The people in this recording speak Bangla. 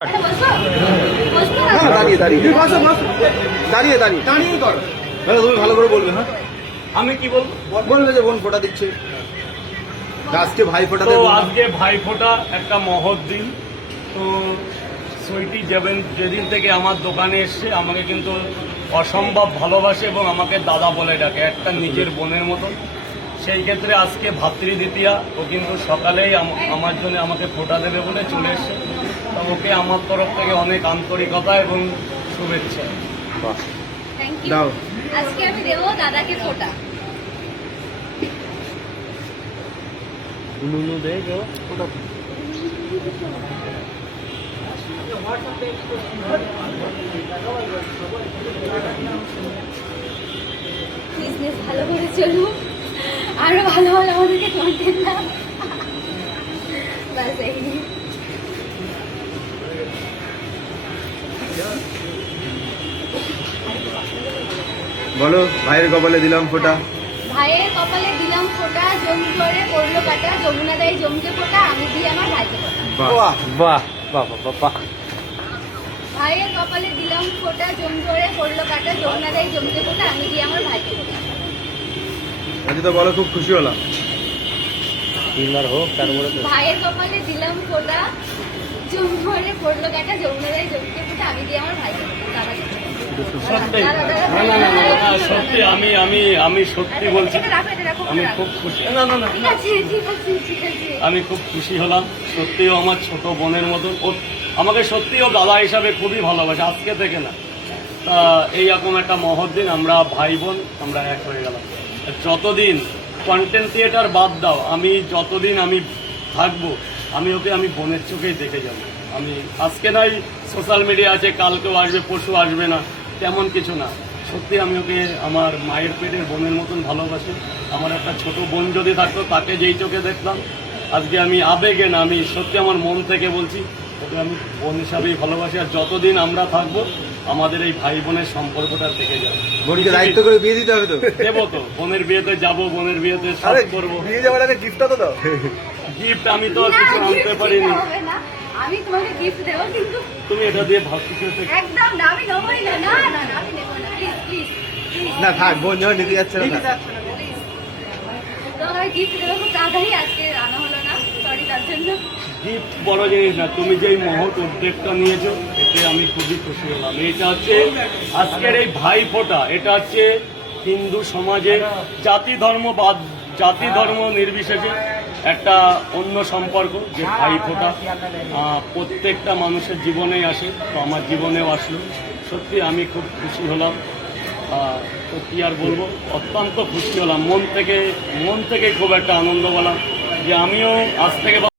না, না, দাঁড়িয়ে। দাঁড়িয়ে দাঁড়িয়ে। দাঁড়িয়ে দাঁড়িয়েই কর। তুমি ভালো করে বলবে আমি কি বলব? বলবে যে বোন ফোটা দিচ্ছে। আজকে ভাই ফোটা তো আজকে একটা মহৎ দিন। তো সুইটি যেদিন যেদিন থেকে আমার দোকানে এসছে আমাকে কিন্তু অসম্ভব ভালোবাসে এবং আমাকে দাদা বলে ডাকে একটা নিজের বোনের মতো সেই ক্ষেত্রে আজকে ভাতৃ দ্বিতীয়া ও কিন্তু সকালেই আমার জন্য আমাকে ফোটা দেবে বলে চলে এসছে। ওকে আমার তরফ থেকে অনেক আন্তরিকতা এবং শুভেচ্ছা। থ্যাংক ইউ দাও। আজকে আমি দেবো দাদাকে ফোটা। বিজনেস ভালো করে চলুক। আরও ভালো ভালো আমাদেরকে কন্টেন্ট দাও। বাস এই। বলো ভাইয়ের কপালে দিলাম ফোটা। ভাইয়ের কপালে দিলাম ফোটা জমি করে পড়ল কাটা যমুনা দেয় জমকে ফোটা আমি দিই আমার ভাইকে ফোটা। বাহ। বাহ বাহ বাহ বাহ ভাইয়ের কপালে দিলাম ফোটা জম ধরে পড়ল কাটা যমুনা দেয় জমকে ফোটা আমি দিই আমার ভাইকে ফোটা। আজকে তো বলো খুব খুশি হলাম। তিনবার হোক তারপরে ভাইয়ের কপালে দিলাম ফোটা জম ধরে পড়ল কাটা যমুনা দেয় জমকে ফোটা আমি দিই আমার ভাইকে ফোটা দাদাকে ফোটা। সত্যি। না না না সত্যি আমি আমি আমি সত্যি বলছি। আমি খুব খুশি। না না না আমি খুব খুশি হলাম। সত্যিও আমার ছোট বোনের মতন। ও আমাকে সত্যিও দাদা হিসাবে খুবই ভালোবাসে আজকে থেকে না। তা এইরকম একটা মহৎ দিন আমরা ভাই বোন আমরা এক হয়ে গেলাম। যতদিন কন্টেন্ট থিয়েটার বাদ দাও আমি যতদিন আমি থাকব আমি ওকে আমি বোনের চোখেই দেখে যাব। আমি আজকে নাই সোশ্যাল মিডিয়া আছে কালকেও আসবে পরশু আসবে না। তেমন কিছু না। সত্যি আমি ওকে আমার মায়ের পেটের বোনের মতন ভালোবাসি। আমার একটা ছোট বোন যদি থাকতো তাকে যেই চোখে দেখলাম আজকে আমি আবেগে না আমি সত্যি আমার মন থেকে বলছি ওকে আমি বোন হিসাবেই ভালোবাসি। আর যতদিন আমরা থাকব আমাদের এই ভাই বোনের সম্পর্কটা থেকে যাবে। বোনকে দায়িত্ব করে বিয়ে দিতে হবে তো? দেবো তো। বোনের বিয়েতে যাব বোনের বিয়েতে সব করব। বিয়ে যাওয়ার আগে গিফটটা তো দাও। গিফট আমি তো আর কিছু আনতে পারিনি। না। আমি তোমাকে গিফট দেবো কিন্তু তুমি এটা দিয়ে ভাবছি একদম না আমি নেবোই না না না আমি নেব না প্লিজ প্লিজ না থাক বোন নিতে যাচ্ছে না গিফট দেবো খুব তাড়াতাড়ি আজকে আনা হলো না সরি তার জন্য। গিফট বড় জিনিস না তুমি যেই মহৎ উদ্যোগটা নিয়েছো এতে আমি খুবই খুশি হলাম। এটা হচ্ছে আজকের এই ভাই ফোটা এটা হচ্ছে হিন্দু সমাজের জাতি ধর্ম বাদ জাতি ধর্ম নির্বিশেষে একটা অন্য সম্পর্ক যে ভাই ফোটা। প্রত্যেকটা মানুষের জীবনেই আসে তো আমার জীবনেও আসলো। সত্যি আমি খুব খুশি হলাম। সত্যি তো কি আর বলব অত্যন্ত খুশি হলাম। মন থেকে মন থেকে খুব একটা আনন্দ পেলাম যে আমিও আজ থেকে